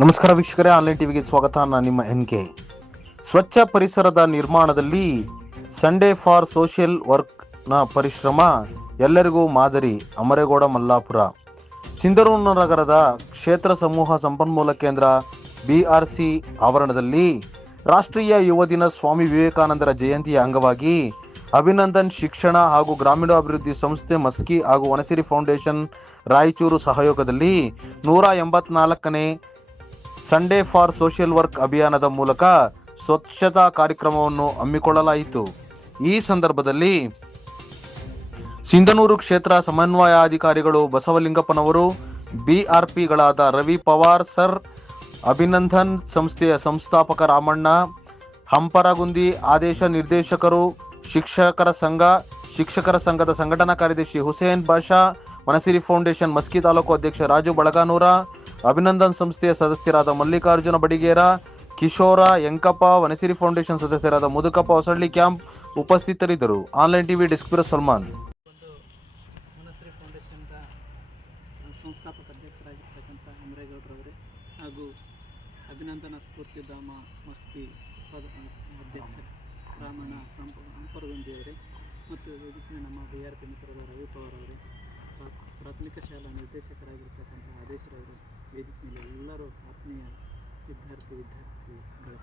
ನಮಸ್ಕಾರ ವೀಕ್ಷಕರೇ, ಆನ್ಲೈನ್ ಟಿವಿಗೆ ಸ್ವಾಗತ. ನಾನು ನಿಮ್ಮ ಎನ್ ಕೆ. ಸ್ವಚ್ಛ ಪರಿಸರದ ನಿರ್ಮಾಣದಲ್ಲಿ ಸಂಡೇ ಫಾರ್ ಸೋಷಿಯಲ್ ವರ್ಕ್ನ ಪರಿಶ್ರಮ ಎಲ್ಲರಿಗೂ ಮಾದರಿ. ಅಮರೇಗೌಡ, ಮಲ್ಲಾಪುರ. ಸಿಂಧರೂರು ನಗರದ ಕ್ಷೇತ್ರ ಸಮೂಹ ಸಂಪನ್ಮೂಲ ಕೇಂದ್ರ ಬಿಆರ್ಸಿ ಆವರಣದಲ್ಲಿ ರಾಷ್ಟ್ರೀಯ ಯುವ ದಿನ ಸ್ವಾಮಿ ವಿವೇಕಾನಂದರ ಜಯಂತಿಯ ಅಂಗವಾಗಿ ಅಭಿನಂದನ್ ಶಿಕ್ಷಣ ಹಾಗೂ ಗ್ರಾಮೀಣಾಭಿವೃದ್ಧಿ ಸಂಸ್ಥೆ ಮಸ್ಕಿ ಹಾಗೂ ವನಸಿರಿ ಫೌಂಡೇಶನ್ ರಾಯಚೂರು ಸಹಯೋಗದಲ್ಲಿ ನೂರ ಎಂಬತ್ನಾಲ್ಕನೇ ಸಂಡೇ ಫಾರ್ ಸೋಷಿಯಲ್ ವರ್ಕ್ ಅಭಿಯಾನದ ಮೂಲಕ ಸ್ವಚ್ಛತಾ ಕಾರ್ಯಕ್ರಮವನ್ನು ಹಮ್ಮಿಕೊಳ್ಳಲಾಯಿತು. ಈ ಸಂದರ್ಭದಲ್ಲಿ ಸಿಂಧನೂರು ಕ್ಷೇತ್ರ ಸಮನ್ವಯಾಧಿಕಾರಿಗಳು ಬಸವಲಿಂಗಪ್ಪನವರು ಬಿಆರ್ಪಿಗಳಾದ ರವಿ ಪವಾರ್ ಸರ್, ಅಭಿನಂದನ್ ಸಂಸ್ಥೆಯ ಸಂಸ್ಥಾಪಕ ರಾಮಣ್ಣ, ಹಂಪರಗುಂದಿ ಆದೇಶ ನಿರ್ದೇಶಕರು, ಶಿಕ್ಷಕರ ಸಂಘ, ಶಿಕ್ಷಕರ ಸಂಘದ ಸಂಘಟನಾ ಕಾರ್ಯದರ್ಶಿ ಹುಸೇನ್ ಬಾಷಾ ವನಸಿರಿ ಫೌಂಡೇಶನ್ ಮಸ್ಕಿ ತಾಲೂಕು ಅಧ್ಯಕ್ಷ ರಾಜು ಬಳಗಾನೂರ ಅಭಿನಂದನ್ ಸಂಸ್ಥೆಯ ಸದಸ್ಯರಾದ ಮಲ್ಲಿಕಾರ್ಜುನ ಬಡಿಗೇರ, ಕಿಶೋರ ಯಂಕಪ್ಪ ವನಸಿರಿ ಫೌಂಡೇಶನ್ ಸದಸ್ಯರಾದ ಮುದುಕಪ್ಪ ಹೊಸಳ್ಳಿ ಕ್ಯಾಂಪ್ ಉಪಸ್ಥಿತರಿದ್ದರು. ಆನ್ಲೈನ್ ಟಿವಿ ಡಿಸ್ಕ್ಬಿರ ಸಲ್ಮಾನ್. ಸಂಸ್ಥಾಪಕ ಅಧ್ಯಕ್ಷರಾಗಿರ್ತಕ್ಕಂಥ ಅಮರೇಗೌಡರವರೇ ಹಾಗೂ ಅಭಿನಂದನ ಸ್ಫೂರ್ತಿಧಾಮ ಮಸ್ಕಿ ಪದ ಅಧ್ಯಕ್ಷ ರಾಮಣ್ಣ ಸಂಪ ಅಂಪರಗುಂದಿಯವರೇ ಮತ್ತು ವೇದಿಕೆಯ ನಮ್ಮ ಬಿ ಆರ್ ಪಿ ಮಿತ್ರರಾದ ರವಿ ಪವಾರ್ ಅವರೇ. ಪ್ರಾ- ಪ್ರಾಥಮಿಕ ಶಾಲಾ ನಿರ್ದೇಶಕರಾಗಿರ್ತಕ್ಕಂಥ ಆದೇಶರವರು ವೇದಿಕೆ ಮೇಲೆ ಎಲ್ಲರೂ ಆತ್ಮೀಯ ವಿದ್ಯಾರ್ಥಿ ವಿದ್ಯಾರ್ಥಿಗಳು.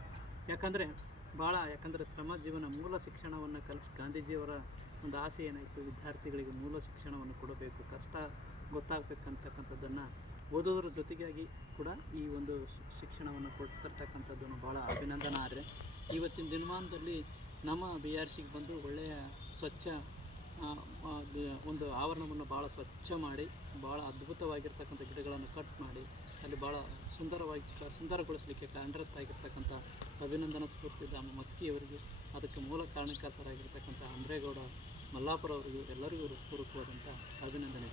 ಯಾಕಂದರೆ ಭಾಳ ಯಾಕಂದರೆ ಶ್ರಮ ಜೀವನ ಮೂಲ ಶಿಕ್ಷಣವನ್ನು ಕಲ್ ಗಾಂಧೀಜಿಯವರ ಒಂದು ಆಸೆ ಏನಾಯಿತು, ವಿದ್ಯಾರ್ಥಿಗಳಿಗೆ ಮೂಲ ಶಿಕ್ಷಣವನ್ನು ಕೊಡಬೇಕು, ಕಷ್ಟ ಗೊತ್ತಾಗಬೇಕಂತಕ್ಕಂಥದ್ದನ್ನು ಓದೋದ್ರ ಜೊತೆಗಾಗಿ ಕೂಡ ಈ ಒಂದು ಶಿಕ್ಷಣವನ್ನು ಕೊಡ್ತಿರ್ತಕ್ಕಂಥದ್ದನ್ನು ಭಾಳ ಅಭಿನಂದನಾರ್ಹ ಇವತ್ತಿನ ದಿನಮಾನದಲ್ಲಿ ನಮ್ಮ ಬಿ ಆರ್ ಸಿಗೆ ಬಂದು ಒಳ್ಳೆಯ, ಸ್ವಚ್ಛ ಒಂದು ಆವರಣವನ್ನು ಭಾಳ ಸ್ವಚ್ಛ ಮಾಡಿ ಭಾಳ ಅದ್ಭುತವಾಗಿರ್ತಕ್ಕಂಥ ಗಿಡಗಳನ್ನು ಕಟ್ ಮಾಡಿ, ಅಲ್ಲಿ ಭಾಳ ಸುಂದರವಾಗಿ ಸುಂದರಗೊಳಿಸಲಿಕ್ಕೆ ಕಾರಣರತ್ತಾಗಿರ್ತಕ್ಕಂಥ ಅಭಿನಂದನ ಸ್ಫೂರ್ತಿಧಾಮ ಮಸ್ಕಿಯವರಿಗೆ, ಅದಕ್ಕೆ ಮೂಲ ಕಾರಣಕರ್ತರಾಗಿರ್ತಕ್ಕಂಥ ಅಂದ್ರೇಗೌಡ ಮಲ್ಲಾಪುರ ಅವರಿಗೂ ಎಲ್ಲರಿಗೂ ಹೃತ್ಪೂರ್ವಕವಾದಂಥ ಅಭಿನಂದನೆ.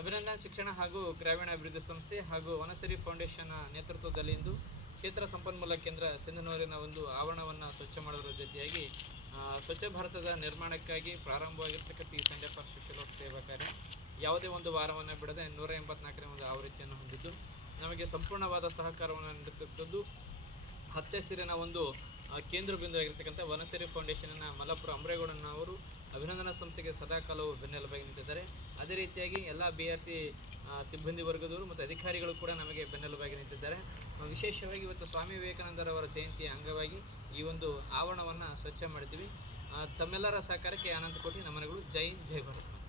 ಅಭಿನಂದನ ಶಿಕ್ಷಣ ಹಾಗೂ ಗ್ರಾಮೀಣಾಭಿವೃದ್ಧಿ ಸಂಸ್ಥೆ ಹಾಗೂ ವನಸರಿ ಫೌಂಡೇಶನ್ ನೇತೃತ್ವದಲ್ಲಿ ಇಂದು ಕ್ಷೇತ್ರ ಸಂಪನ್ಮೂಲ ಕೇಂದ್ರ ಸಿಂಧನೂರಿನ ಒಂದು ಆವರಣವನ್ನು ಸ್ವಚ್ಛ ಮಾಡೋದರ ಜೊತೆಯಾಗಿ ಸ್ವಚ್ಛ ಭಾರತದ ನಿರ್ಮಾಣಕ್ಕಾಗಿ ಪ್ರಾರಂಭವಾಗಿರ್ತಕ್ಕಂಥ ಈ ಸಂಡೆ ಫಾರ್ ಸೋಷಿಯಲ್ ಸೇವಾ ಕಾರ್ಯ ಯಾವುದೇ ಒಂದು ವಾರವನ್ನು ಬಿಡದೆ ನೂರ ಎಂಬತ್ನಾಲ್ಕನೇ ಒಂದು ಆವೃತ್ತಿಯನ್ನು ಹೊಂದಿದ್ದು, ನಮಗೆ ಸಂಪೂರ್ಣವಾದ ಸಹಕಾರವನ್ನು ನೀಡುತ್ತಿದ್ದು ಹಚ್ಚ ಹಸಿರಿನ ಒಂದು ಕೇಂದ್ರ ಬಿಂದು ಆಗಿರ್ತಕ್ಕಂಥ ವನಸರಿ ಫೌಂಡೇಶನ್ನ ಮಲಪುರ ಅಮರೇಗೌಡನವರು ಅಭಿನಂದನಾ ಸಂಸ್ಥೆಗೆ ಸದಾಕಾಲವು ಬೆನ್ನೆಲುಬಾಗಿ ನಿಂತಿದ್ದಾರೆ. ಅದೇ ರೀತಿಯಾಗಿ ಎಲ್ಲ ಬಿ ಆರ್ ಸಿ ಸಿಬ್ಬಂದಿ ವರ್ಗದವರು ಮತ್ತು ಅಧಿಕಾರಿಗಳು ಕೂಡ ನಮಗೆ ಬೆನ್ನೆಲುಬಾಗಿ ನಿಂತಿದ್ದಾರೆ. ವಿಶೇಷವಾಗಿ ಇವತ್ತು ಸ್ವಾಮಿ ವಿವೇಕಾನಂದರವರ ಜಯಂತಿಯ ಅಂಗವಾಗಿ ಈ ಒಂದು ಆವರಣವನ್ನು ಸ್ವಚ್ಛ ಮಾಡಿದ್ದೀವಿ. ತಮ್ಮೆಲ್ಲರ ಸಹಕಾರಕ್ಕೆ ಆನಂದ ಕೋಟಿ ನಮನಗಳು ಜೈ ಜೈ ಭಾರತ್